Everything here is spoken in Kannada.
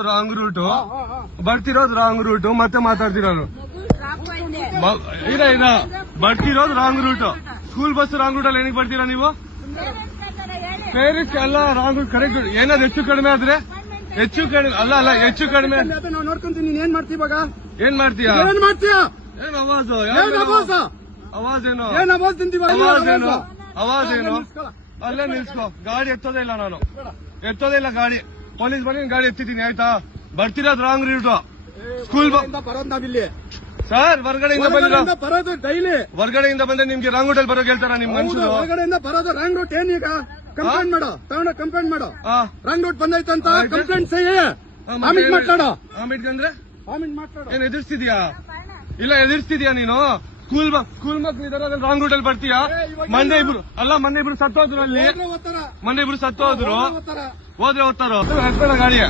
ರಾಂಗ್ ರೂಟ್ ಬರ್ತಿರೋದು ರಾಂಗ್ ರೂಟ್ ಮತ್ತೆ ಮಾತಾಡ್ತಿರೋದು ಇಲ್ಲ ಬರ್ತಿರೋದು wrong route school bus wrong route ಅಲ್ಲಿ ಏನಕ್ಕೆ ಬರ್ತೀರಾ ನೀವು ಪೇರೆಂಟ್ಸ್ ಎಲ್ಲ ರಾಂಗ್ ರೂಟ್ ಕರೆಕ್ಟ್ ಏನಾದ್ರು ಹೆಚ್ಚು ಕಡಿಮೆ ಆದ್ರೆ ಹೆಚ್ಚು ಕಡಿಮೆ ಅಲ್ಲ ಹೆಚ್ಚು ಕಡಿಮೆ ನಾವು ನೋಡ್ಕೊಂತೀನಿ ನೀನ್ ಏನ್ ಮಾಡ್ತೀವಿ ಇವಾಗ ಏನ್ ಮಾಡ್ತೀಯಾ ಏನ್ ಅವಾಜು ಅವಾಜ್ ಏನು ಅವಾಜ್ ಏನು ಅಲ್ಲೇ ನಿಲ್ಸ್ಕೋ ಗಾಡಿ ಎತ್ತೋದೇ ಇಲ್ಲ ನಾನು ಎತ್ತೋದೇ ಇಲ್ಲ ಗಾಡಿ ಪೊಲೀಸ್ ಬಂದು ಗಾಡಿ ಎತ್ತಿದ್ದೀನಿ ಆಯ್ತಾ ಬರ್ತಿರೋದು ರಾಂಗ್ ರೂಟ್ ಸ್ಕೂಲ್ ಬರೋದು ನಾವಿಲ್ಲಿ ಸರ್ ಹೊರಗಡೆಯಿಂದ ಬಂದಿರೋ ಬರೋದು ಡೈಲಿ ಹೊರಗಡೆಯಿಂದ ಬಂದ್ರೆ ನಿಮ್ಗೆ ರಾಂಗ್ ರೂಟ್ ಅಲ್ಲಿ ಬರೋಕೆ ಹೇಳ್ತಾರ ನಿಮ್ ಮನುಷ್ಯರು ಹೊರಗಡೆಯಿಂದ ಬರೋದು ರಾಂಗ್ ರೂಟ್ ಏನೀಗ ಕಂಪ್ಲೇಂಟ್ ಮಾಡೋ ತಗೊಂಡ ಕಂಪ್ಲೇಂಟ್ ಮಾಡೋ ರಾಂಗ್ ರೂಟ್ ಬಂದೈತಂತ ಕಂಪ್ಲೇಂಟ್ ಸಹಿ ಆಮಿಟ್ ಮಾತಾಡೋ ಆಮಿಟ್ ಅಂದ್ರೆ ಆಮಿಟ್ ಮಾತಾಡೋ ಏನ್ ಎದುರಿಸ್ತಿದ್ಯಾ ಇಲ್ಲ ಎದುರಿಸ್ತಿದ್ಯಾ ನೀನು ಸ್ಕೂಲ್ ಮಕ್ಳು ಇದಾರೆ ರಾಂಗ್ ರೂಟ್ ಅಲ್ಲಿ ಬರ್ತೀಯಾ ಮೊನ್ನೆ ಇಬ್ರು ಸತ್ತೋದ್ರು ಅಲ್ಲಿ ಮೊನ್ನೆ ಇಬ್ರು ಸತ್ತೋದ್ರು ಹೋದ್ರೆ ಓದ್ತಾರೋ ಗಾಡಿಯ